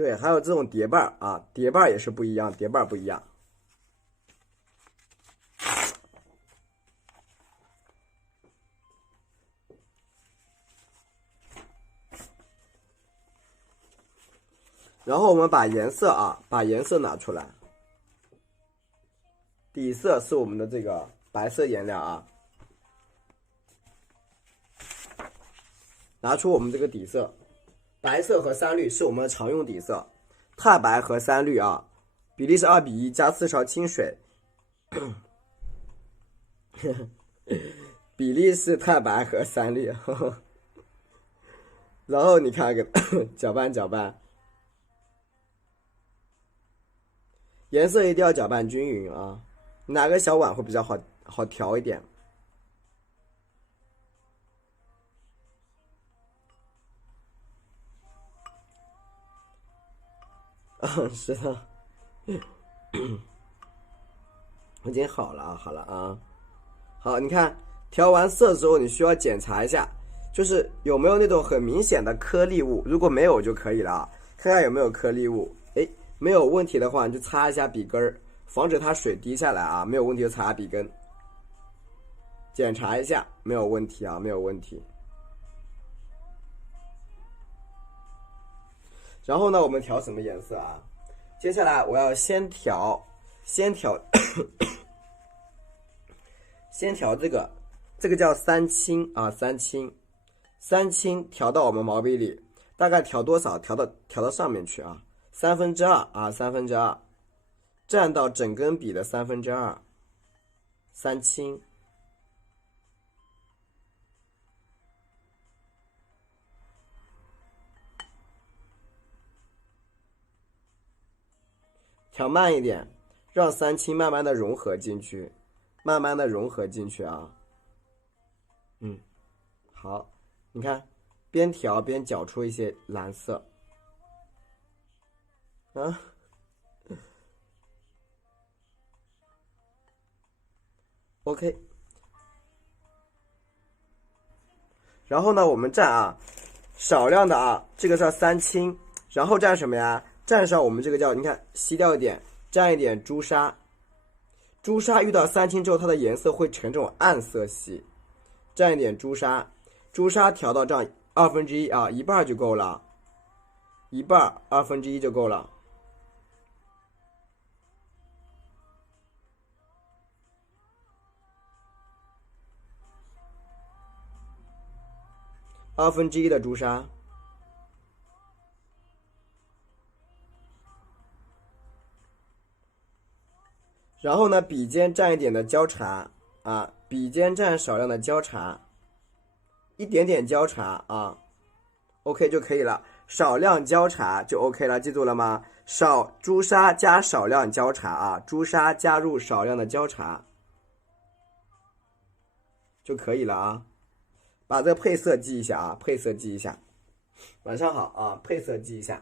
对，还有这种叠瓣啊，叠瓣也是不一样，叠瓣不一样。然后我们把颜色拿出来，底色是我们的这个白色颜料啊，拿出我们这个底色，白色和3绿是我们的常用底色，钛白和3绿啊，比例是2:1，加4勺清水，比例是钛白和3绿，然后你看给搅拌搅拌。颜色一定要搅拌均匀啊，拿个小碗会比较好调一点。是的，已经好了啊，好了啊，好，你看调完色之后，你需要检查一下，就是有没有那种很明显的颗粒物，如果没有就可以了啊，看看有没有颗粒物，哎。没有问题的话，你就擦一下笔根儿，防止它水滴下来啊。没有问题就擦下笔根，检查一下，没有问题啊，没有问题。然后呢，我们调什么颜色啊？接下来我要先调先调这个叫3清啊，3清调到我们毛笔里，大概调多少？调到上面去啊。2/3啊，2/3，占到整根笔的2/3，3清。调慢一点，让3清慢慢的融合进去，慢慢的融合进去啊。好，你看，边调边搅出一些蓝色。啊。OK， 然后呢，我们蘸啊，少量的啊，这个是3清，然后蘸什么呀？蘸上我们这个叫，你看吸掉一点，蘸一点朱砂。朱砂遇到3清之后，它的颜色会呈这种暗色系。蘸一点朱砂，朱砂调到这样1/2啊，一半就够了，一半1/2就够了。1/2的朱砂，然后呢，笔尖蘸一点的焦茶啊，笔尖蘸少量的焦茶，一点点焦茶啊 ，OK 就可以了，少量焦茶就 OK 了，记住了吗？朱砂加少量焦茶啊，朱砂加入少量的焦茶就可以了啊。把这个配色记一下啊，配色记一下。晚上好啊，配色记一下。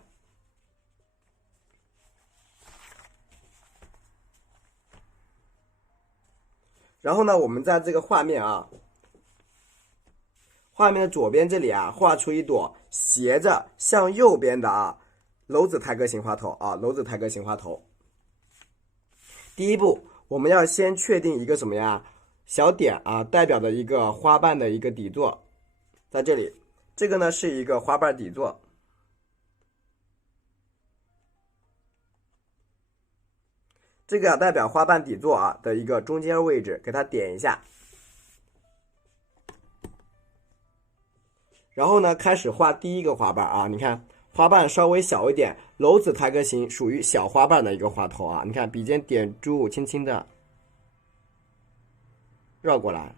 然后呢，我们在这个画面啊，画面的左边这里啊，画出一朵斜着向右边的啊篓子台格型花头啊，篓子台格型花头。第一步，我们要先确定一个什么呀？小点啊，代表的一个花瓣的一个底座，在这里，这个呢是一个花瓣底座，这个代表花瓣底座啊的一个中间位置，给它点一下，然后呢开始画第一个花瓣啊，你看花瓣稍微小一点，篓子台格型属于小花瓣的一个花头啊，你看笔尖点住，轻轻的绕过来。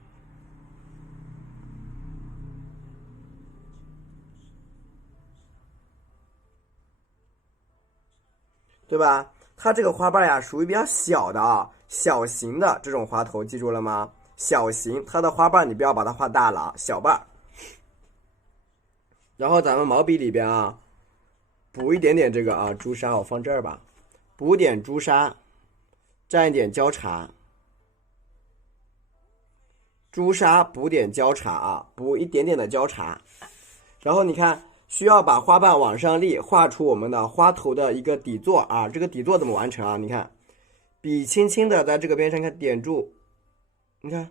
对吧？它这个花瓣呀，属于比较小的啊，小型的这种花头，记住了吗？小型，它的花瓣你不要把它画大了啊，小瓣。然后咱们毛笔里边啊，补一点点这个啊朱砂，我放这儿吧，补点朱砂，蘸一点焦茶，朱砂补点焦茶啊，补一点点的焦茶。然后你看需要把花瓣往上立，画出我们的花头的一个底座啊。这个底座怎么完成啊？你看，笔轻轻的在这个边上看点住，你看。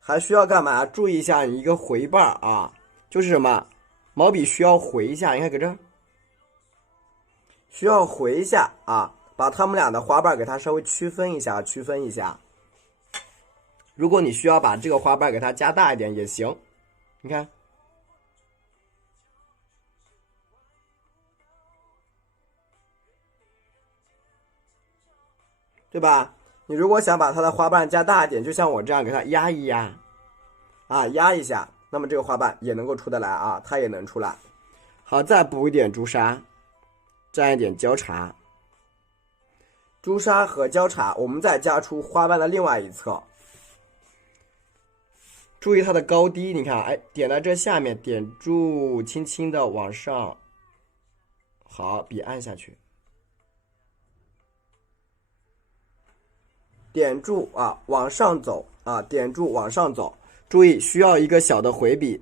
还需要干嘛？注意一下你一个回瓣啊，就是什么，毛笔需要回一下，你看搁这儿，需要回一下啊，把它们俩的花瓣给它稍微区分一下，区分一下。如果你需要把这个花瓣给它加大一点也行，你看，对吧？你如果想把它的花瓣加大一点，就像我这样给它压一压，啊，压一下，那么这个花瓣也能够出得来啊，它也能出来。好，再补一点朱砂，蘸一点焦茶。朱砂和焦茶，我们再加出花瓣的另外一侧。注意它的高低，你看，哎，点在这下面，点住，轻轻的往上。好，笔按下去。点住啊，往上走啊，点住往上走。注意，需要一个小的回笔，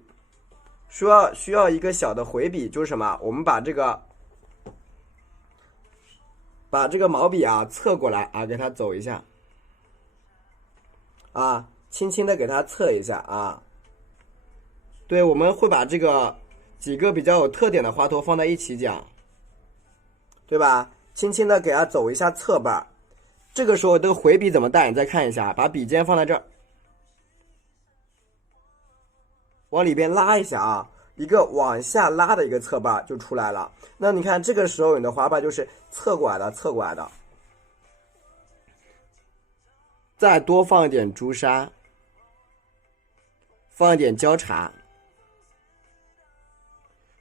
需要一个小的回笔，就是什么？我们把这个毛笔啊侧过来啊，给它走一下，啊，轻轻的给它侧一下啊。对，我们会把这个几个比较有特点的花头放在一起讲，对吧？轻轻的给它走一下侧瓣。这个时候这个回笔怎么带？你再看一下，把笔尖放在这儿，往里边拉一下啊，一个往下拉的一个侧瓣就出来了。那你看这个时候你的花瓣就是侧过来的，侧过来的。再多放一点朱砂，放一点焦茶。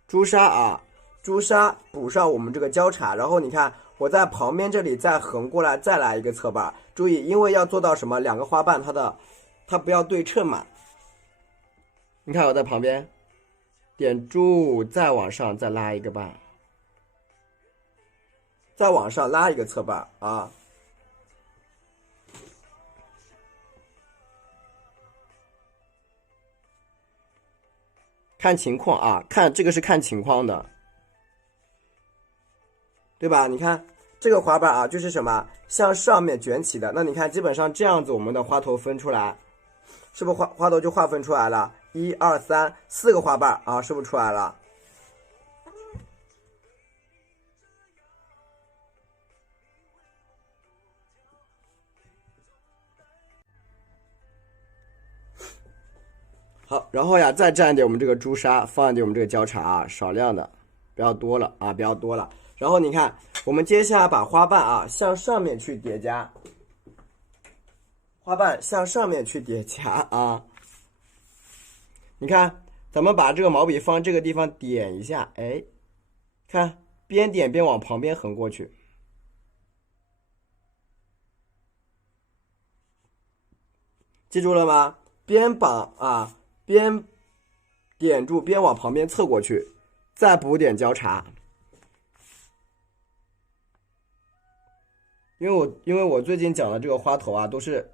朱砂啊，朱砂补上我们这个焦茶，然后你看我在旁边这里再横过来，再来一个侧瓣。注意，因为要做到什么？两个花瓣它不要对称嘛。你看我在旁边点住，再往上再拉一个瓣，再往上拉一个侧瓣啊。看情况啊，看这个是看情况的，对吧？你看这个花瓣啊，就是什么向上面卷起的。那你看，基本上这样子，我们的花头分出来，是不是花头就划分出来了？1、2、3、4个花瓣啊，是不是出来了？好，然后呀，再蘸一点我们这个朱砂，放一点我们这个焦茶啊，少量的，不要多了啊，不要多了。然后你看，我们接下来把花瓣啊向上面去叠加，花瓣向上面去叠加啊。你看，咱们把这个毛笔放这个地方点一下，哎，看边点边往旁边横过去，记住了吗？边绑啊，边点住，边往旁边侧过去，再补点焦茶。因为我最近讲的这个花头啊，都是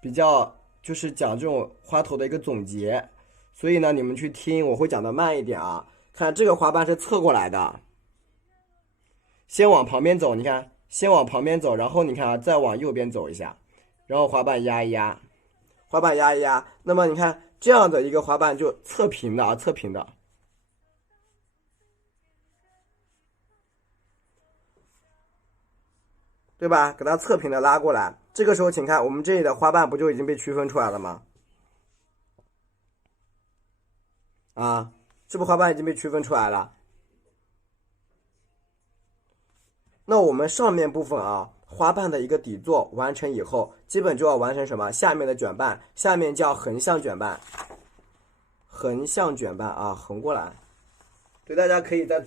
比较就是讲这种花头的一个总结，所以呢，你们去听我会讲的慢一点啊。看这个花瓣是侧过来的，先往旁边走，你看，先往旁边走，然后你看啊，再往右边走一下，然后花瓣压一压，花瓣压一压，那么你看这样的一个花瓣就侧平的啊，侧平的。对吧？给它侧平的拉过来，这个时候请看我们这里的花瓣不就已经被区分出来了吗？啊，是不是花瓣已经被区分出来了？那我们上面部分啊，花瓣的一个底座完成以后，基本就要完成什么？下面的卷瓣，下面叫横向卷瓣，横向卷瓣啊，横过来。对，大家可以在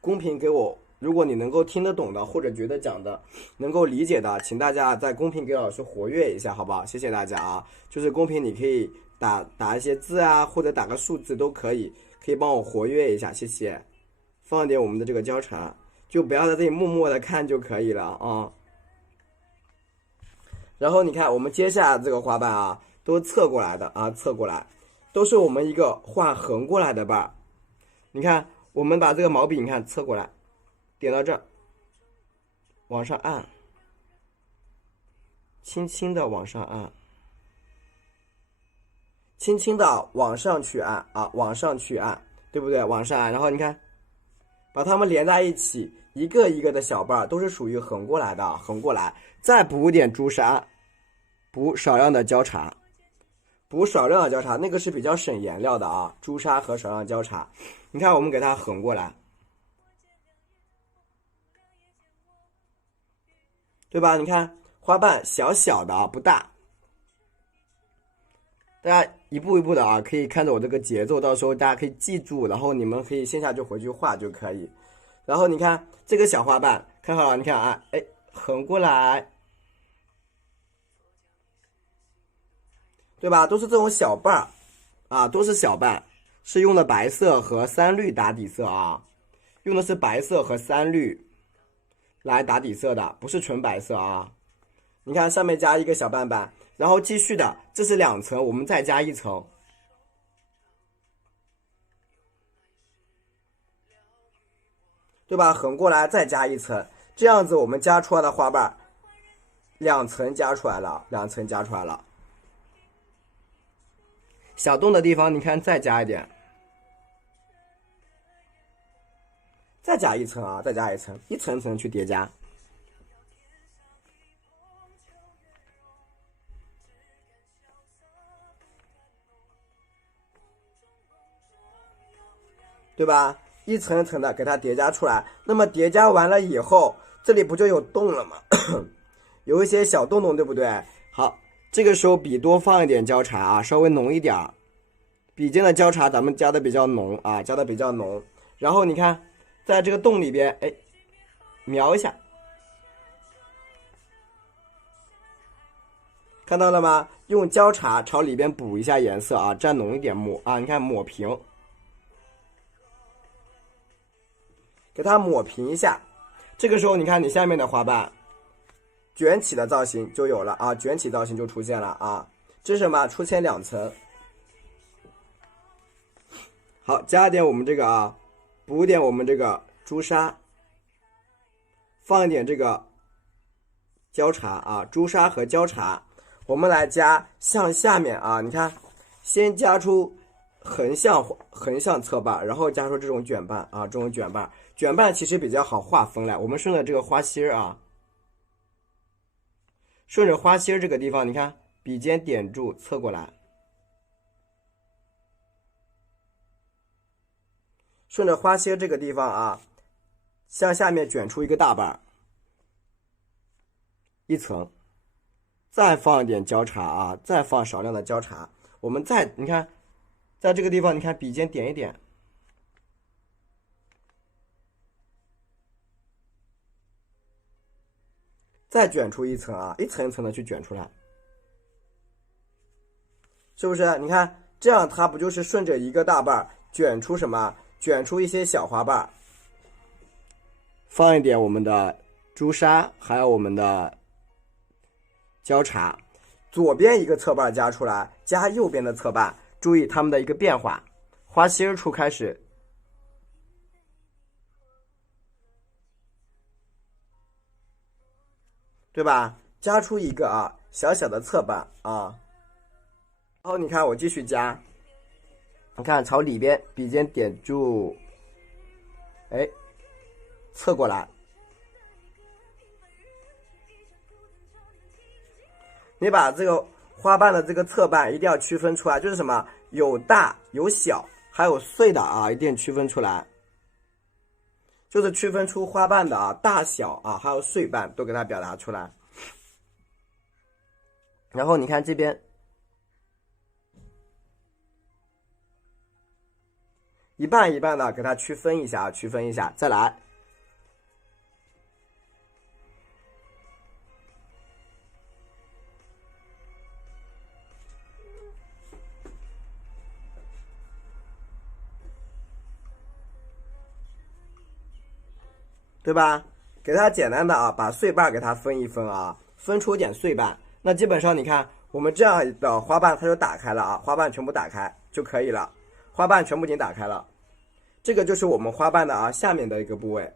公屏给我。如果你能够听得懂的，或者觉得讲的能够理解的，请大家在公屏给老师活跃一下，好不好？谢谢大家啊！就是公屏你可以打一些字啊，或者打个数字都可以，可以帮我活跃一下，谢谢。放一点我们的这个焦茶，就不要在这里默默的看就可以了啊。然后你看我们接下来这个花瓣啊，都侧过来的啊，侧过来，都是我们一个画横过来的瓣。你看，我们把这个毛笔，你看侧过来，点到这儿，往上按，轻轻的往上按，轻轻的往上去按啊，往上去按，对不对？往上按，然后你看，把它们连在一起，一个一个的小瓣都是属于横过来的，横过来，再补一点朱砂，补少量的焦茶，补少量的焦茶，那个是比较省颜料的啊，朱砂和少量焦茶。你看，我们给它横过来，对吧？你看花瓣小小的啊，不大。大家一步一步的啊，可以看着我这个节奏，到时候大家可以记住，然后你们可以线下就回去画就可以。然后你看这个小花瓣，看好了，你看啊，哎，横过来，对吧？都是这种小瓣儿啊，都是小瓣，是用的白色和三绿打底色啊，用的是白色和三绿来打底色的，不是纯白色啊。你看上面加一个小瓣瓣，然后继续的，这是2层，我们再加1层，对吧？横过来再加1层，这样子我们加出来的花瓣2层加出来了，2层加出来了。小洞的地方，你看再加一点，再加1层啊，再加1层，一层层去叠加，对吧？一层一层的给它叠加出来。那么叠加完了以后，这里不就有洞了吗？有一些小洞洞，对不对？好，这个时候笔多放一点焦茶啊，稍微浓一点。笔尖的焦茶咱们加的比较浓啊，加的比较浓。然后你看，在这个洞里边，哎，描一下，看到了吗？用焦茶朝里边补一下颜色啊，蘸浓一点抹啊，你看抹平，给它抹平一下。这个时候你看你下面的花瓣卷起的造型就有了啊，卷起造型就出现了啊。这是什么？出现2层。好，加一点我们这个啊，补点我们这个朱砂，放一点这个焦茶啊，朱砂和焦茶，我们来加向下面啊，你看，先加出横向侧瓣，然后加出这种卷瓣啊，这种卷瓣，卷瓣其实比较好划分来，我们顺着这个花心啊，顺着花心这个地方，你看笔尖点住，侧过来。顺着花心这个地方啊，向下面卷出一个大瓣，1层，再放一点焦茶啊，再放少量的焦茶。我们再你看，在这个地方，你看笔尖点一点，再卷出1层啊，一层一层的去卷出来，是不是？你看这样，它不就是顺着一个大瓣卷出什么？卷出一些小花瓣，放一点我们的朱砂，还有我们的焦茶，左边一个侧瓣加出来，加右边的侧瓣，注意它们的一个变化。花心处开始，对吧？加出一个啊小小的侧瓣啊，然后你看我继续加。你看，朝里边笔尖点住，哎，侧过来，你把这个花瓣的这个侧瓣一定要区分出来，就是什么有大有小，还有碎的啊，一定区分出来，就是区分出花瓣的啊大小啊，还有碎瓣都给它表达出来。然后你看这边。一半一半的给它区分一下，区分一下，再来。对吧？给它简单的啊，把碎瓣给它分一分啊，分出点碎瓣。那基本上你看，我们这样的花瓣它就打开了啊，花瓣全部打开就可以了，花瓣全部已经打开了。这个就是我们花瓣的啊下面的一个部位，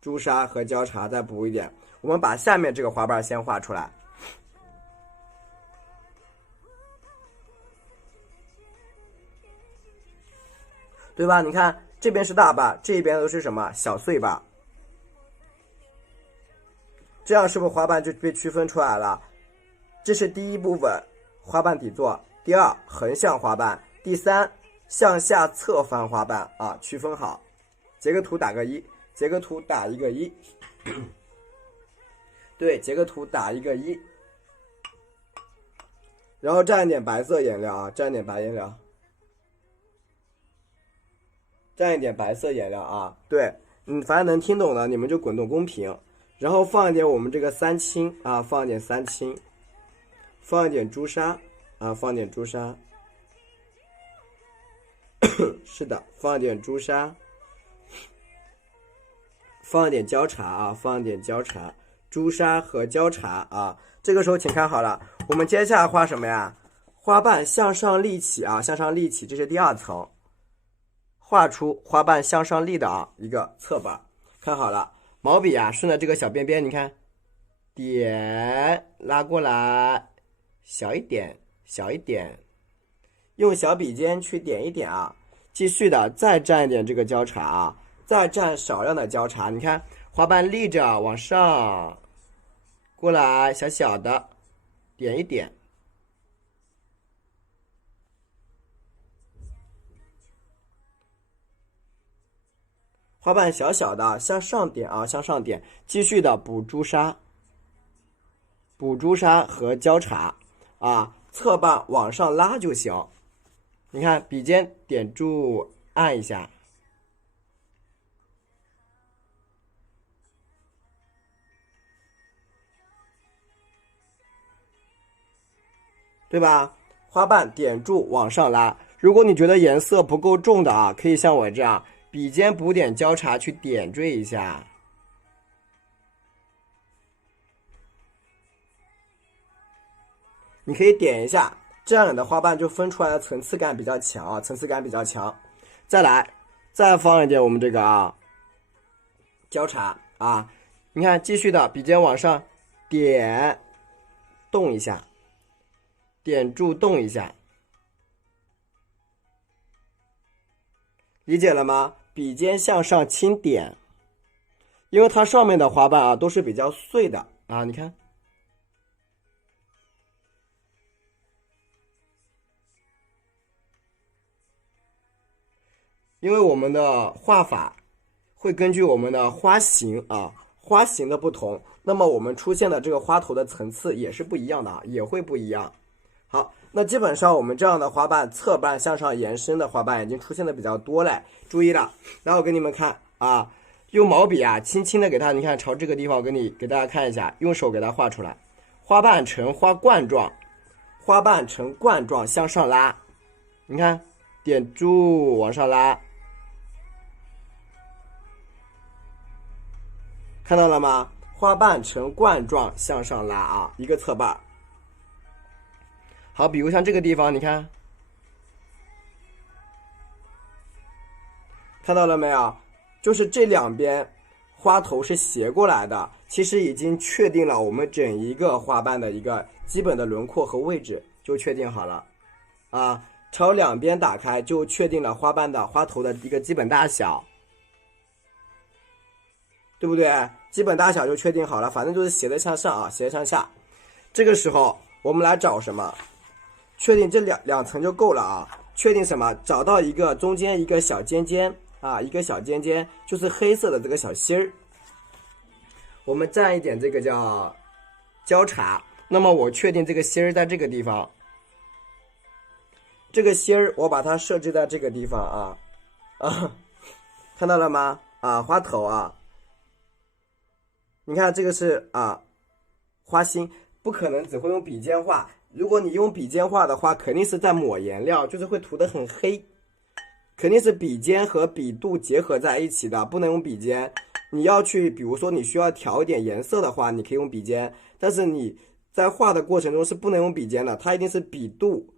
朱砂和焦茶再补一点。我们把下面这个花瓣先画出来，对吧？你看这边是大瓣，这边都是什么小碎瓣，这样是不是花瓣就被区分出来了？这是第一部分花瓣底座，第二横向花瓣，第三向下侧翻花瓣啊，区分好。截个图打个一，截个图打一个一，对，截个图打一个一，然后蘸一点白色颜料啊，蘸一点白颜料，蘸一点白色颜料啊，对，反正能听懂的你们就滚动公屏，然后放一点我们这个三青啊，放一点三青，放一点朱砂啊，放一点朱砂。是的，放一点朱砂，放一点焦茶啊，放一点焦茶，朱砂和焦茶啊。这个时候请看好了，我们接下来画什么呀？花瓣向上立起啊，向上立起，这是第二层，画出花瓣向上立的啊一个侧瓣。看好了，毛笔啊顺着这个小边边，你看，点拉过来，小一点，小一点。用小笔尖去点一点啊，继续的再蘸一点这个焦茶啊，再蘸少量的焦茶。你看花瓣立着往上过来，小小的点一点，花瓣小小的向上点啊，向上点，继续的补朱砂，补朱砂和焦茶啊，侧瓣往上拉就行。你看笔尖点住按一下，对吧？花瓣点住往上拉。如果你觉得颜色不够重的啊，可以像我这样，笔尖补点焦茶去点缀一下。你可以点一下，这样的花瓣就分出来的层次感比较强啊，层次感比较强。再来，再放一点我们这个啊焦茶啊，你看继续的笔尖往上点，动一下，点住动一下，理解了吗？笔尖向上轻点，因为它上面的花瓣啊都是比较碎的啊，你看。因为我们的画法会根据我们的花型啊，花型的不同，那么我们出现的这个花头的层次也是不一样的啊，也会不一样。好，那基本上我们这样的花瓣侧瓣向上延伸的花瓣已经出现的比较多了，注意了。然后我给你们看啊，用毛笔啊轻轻的给它，你看朝这个地方，我给大家看一下，用手给它画出来，花瓣呈花冠状，花瓣呈冠状向上拉，你看点住往上拉。看到了吗？花瓣呈冠状向上拉啊，一个侧瓣。好，比如像这个地方，你看，看到了没有？就是这两边花头是斜过来的，其实已经确定了我们整一个花瓣的一个基本的轮廓和位置，就确定好了啊。朝两边打开，就确定了花瓣的花头的一个基本大小。对不对？基本大小就确定好了，反正就是斜的向上啊，斜的向下。这个时候我们来找什么？确定这两层就够了啊。确定什么？找到一个中间一个小尖尖啊，一个小尖尖就是黑色的这个小芯儿。我们蘸一点这个叫焦茶，那么我确定这个芯儿在这个地方，这个芯儿我把它设置在这个地方啊，看到了吗？啊，花头啊。你看这个是啊，花心，不可能只会用笔尖画。如果你用笔尖画的话，肯定是在抹颜料，就是会涂得很黑，肯定是笔尖和笔肚结合在一起的，不能用笔尖。你要去，比如说你需要调一点颜色的话，你可以用笔尖，但是你在画的过程中是不能用笔尖的，它一定是笔肚。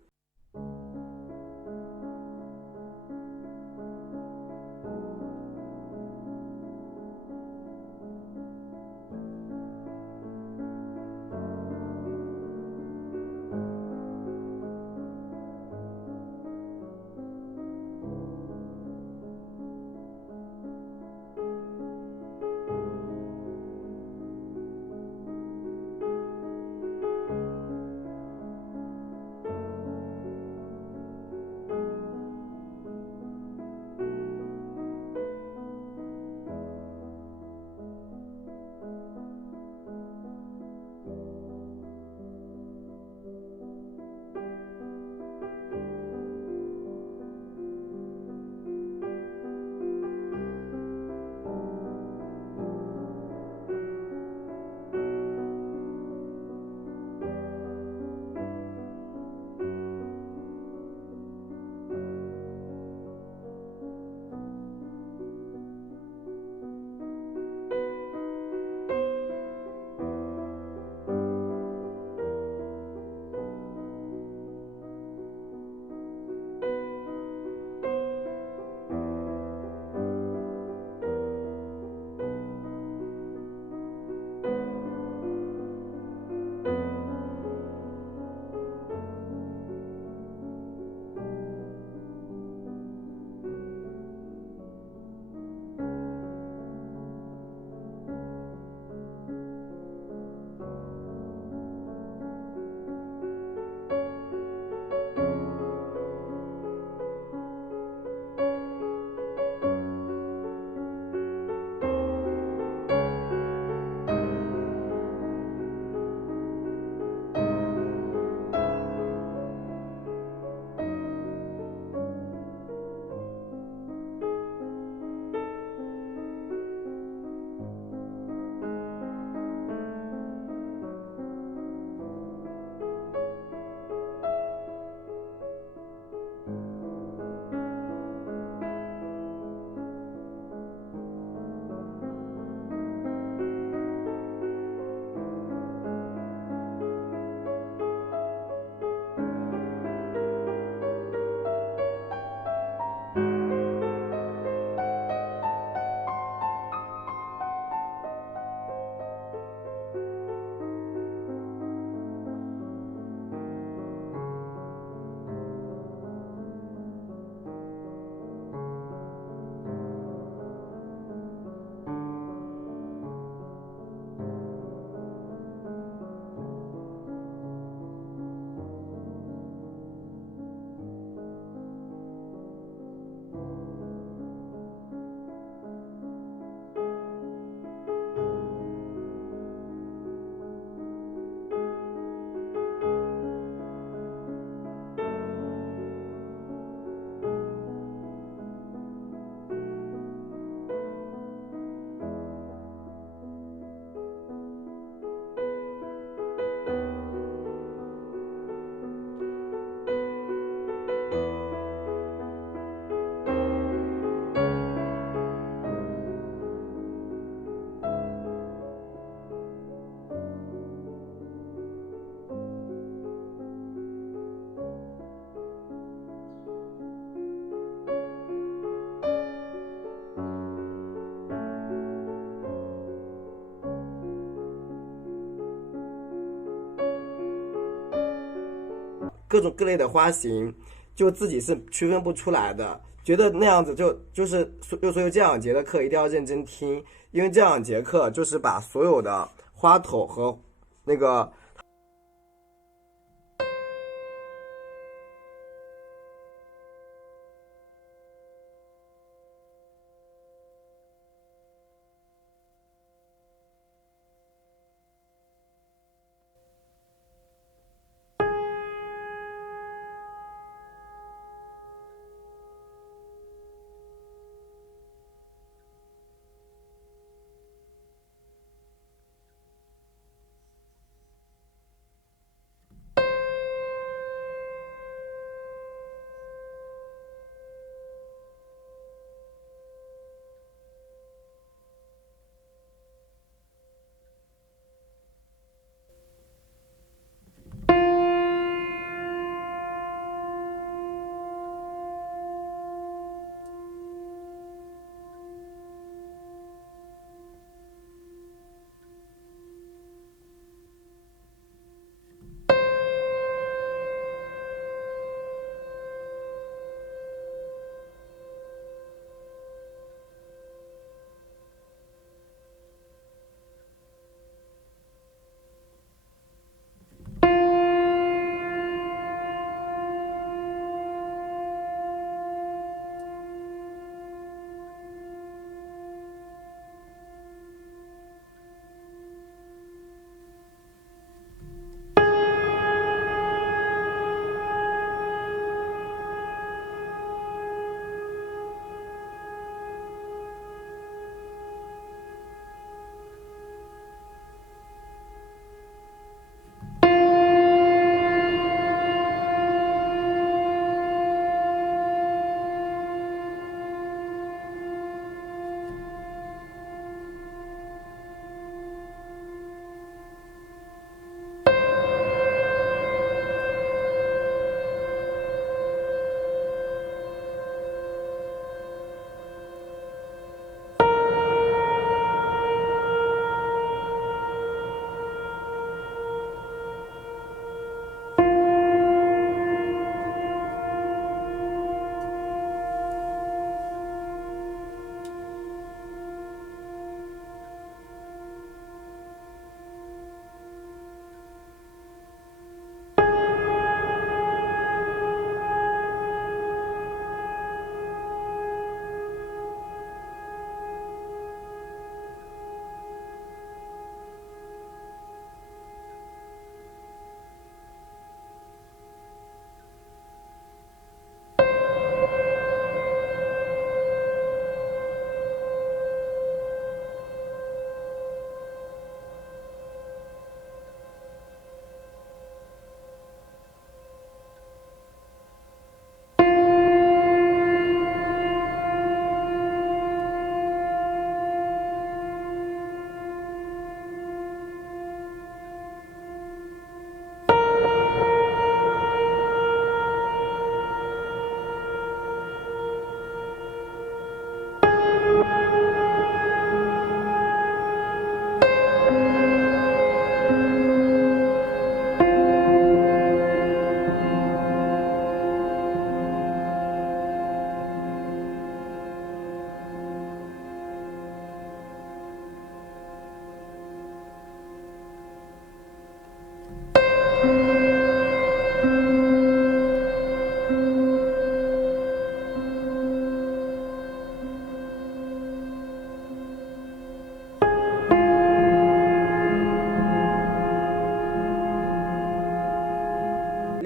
各种各类的花型，就自己是区分不出来的。觉得那样子就是所以这两节的课一定要认真听，因为这两节课就是把所有的花头和那个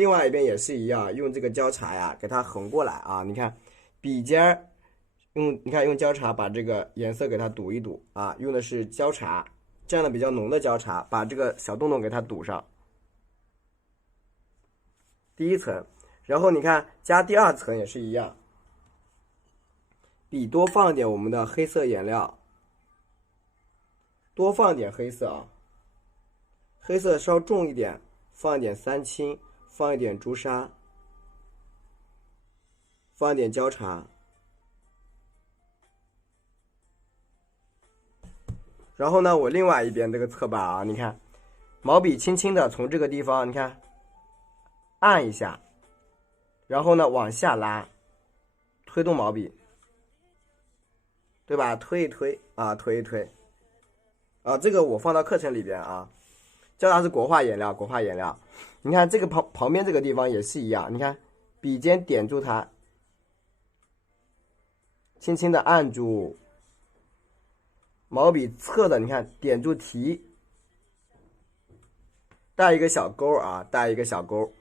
另外一边也是一样，用这个交叉呀给它横过来啊。你看笔尖儿用交叉把这个颜色给它堵一堵啊，用的是交叉，这样的比较浓的交叉，把这个小洞洞给它堵上。第一层，然后你看加第二层也是一样，笔多放一点我们的黑色颜料，多放点黑色啊，黑色稍重一点，放一点三青，放一点朱砂，放一点交叉。然后呢，我另外一边这个侧把啊，你看，毛笔轻轻的从这个地方，你看，按一下，然后呢往下拉，推动毛笔，对吧？推一推啊，推一推，啊，这个我放到课程里边啊，教它是国画颜料，国画颜料。你看这个旁边这个地方也是一样，你看笔尖点住它，轻轻的按住。毛笔侧的，你看点住提，带一个小勾啊，带一个小勾，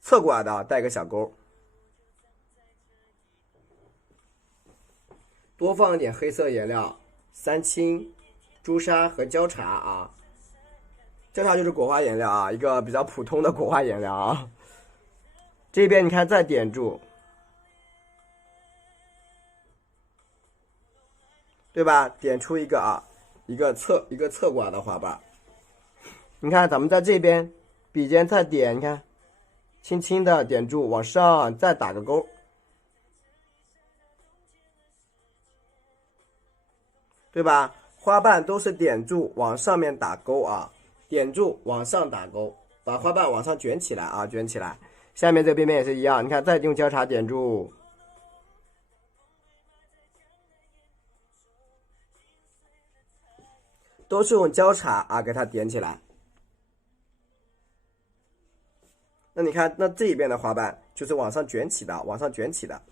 侧过来的带一个小勾，多放一点黑色颜料，三青、朱砂和交叉啊，交叉就是国画颜料啊，一个比较普通的国画颜料啊。这边你看再点住。对吧？点出一个啊，一个侧过来的花瓣。你看咱们在这边笔尖再点，你看，轻轻的点住，往上再打个勾，对吧？花瓣都是点住往上面打勾啊，点住往上打勾，把花瓣往上卷起来啊，卷起来。下面这个边边也是一样，你看再用交叉点住。都是用交叉啊给它点起来。那你看，那这一边的花瓣就是往上卷起的，往上卷起的。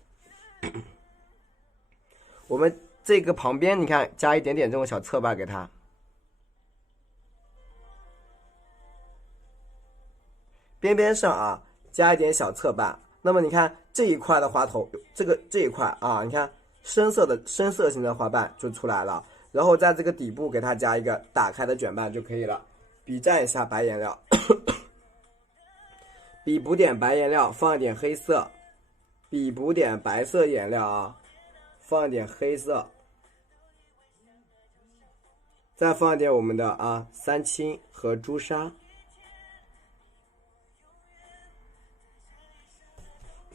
我们这个旁边，你看加一点点这种小侧瓣给它，边边上啊加一点小侧瓣。那么你看这一块的花头，这一块啊，你看深色型的花瓣就出来了。然后在这个底部给它加一个打开的卷瓣就可以了。笔蘸一下白颜料，笔补点白颜料，放一点黑色，笔补点白色颜料啊，放一点黑色，再放一点我们的啊三青和朱砂。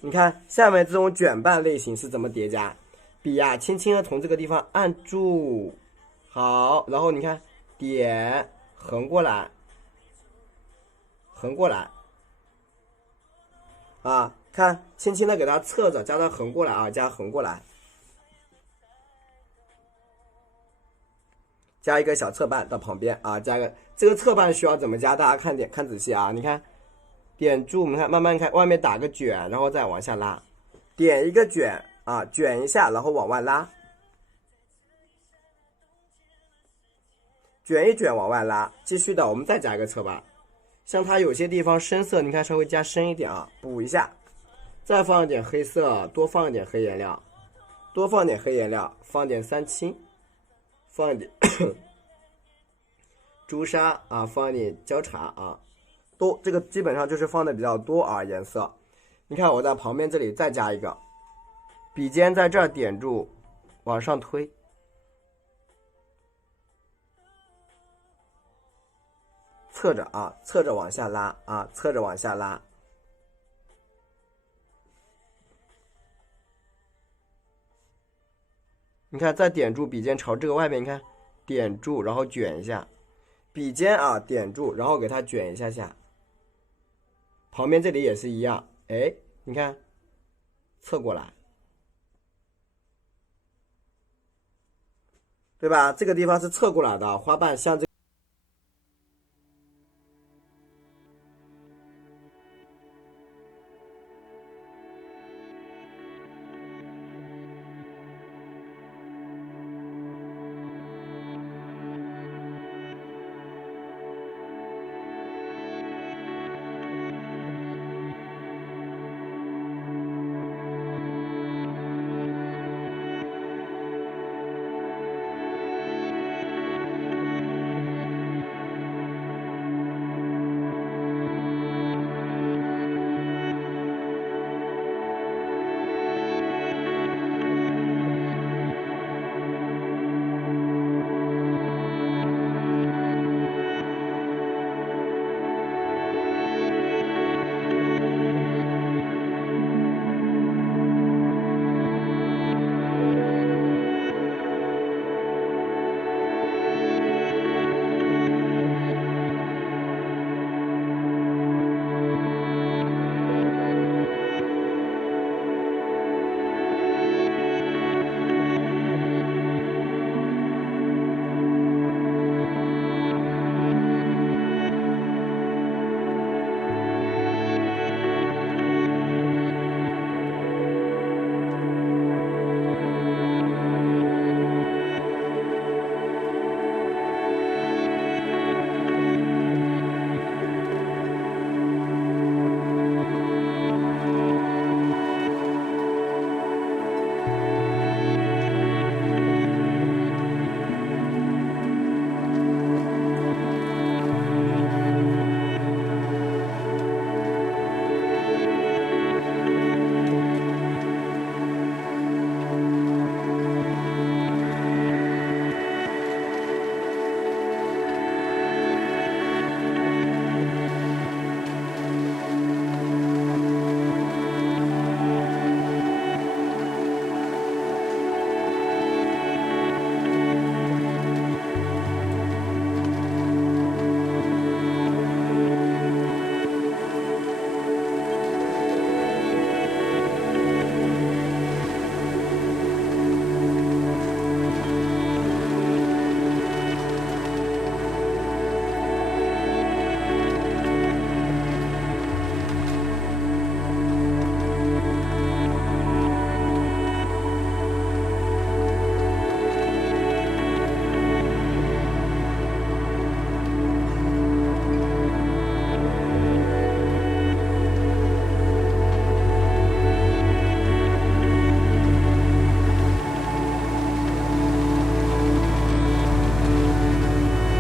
你看下面这种卷瓣类型是怎么叠加？笔呀，轻轻的从这个地方按住。好，然后你看，点横过来，横过来，啊，看，轻轻的给它侧着，加上横过来啊，加横过来，加一个小侧瓣到旁边啊，加个这个侧瓣需要怎么加？大家看仔细啊，你看，点住，我们看慢慢看，外面打个卷，然后再往下拉，点一个卷啊，卷一下，然后往外拉。卷一卷往外拉，继续的我们再加一个侧瓣，像它有些地方深色，你看稍微加深一点啊，补一下，再放一点黑色，多放一点黑颜料，多放点黑颜料，放点三青，放一点朱砂啊，放一点交叉啊，这个基本上就是放的比较多啊颜色。你看我在旁边这里再加一个，笔尖在这儿点住，往上推。侧着啊，侧着往下拉啊，侧着往下拉。你看，再点住笔尖朝这个外面，你看，点住，然后卷一下，笔尖啊点住，然后给它卷一下下。旁边这里也是一样，哎，你看，侧过来，对吧？这个地方是侧过来的，花瓣像这个。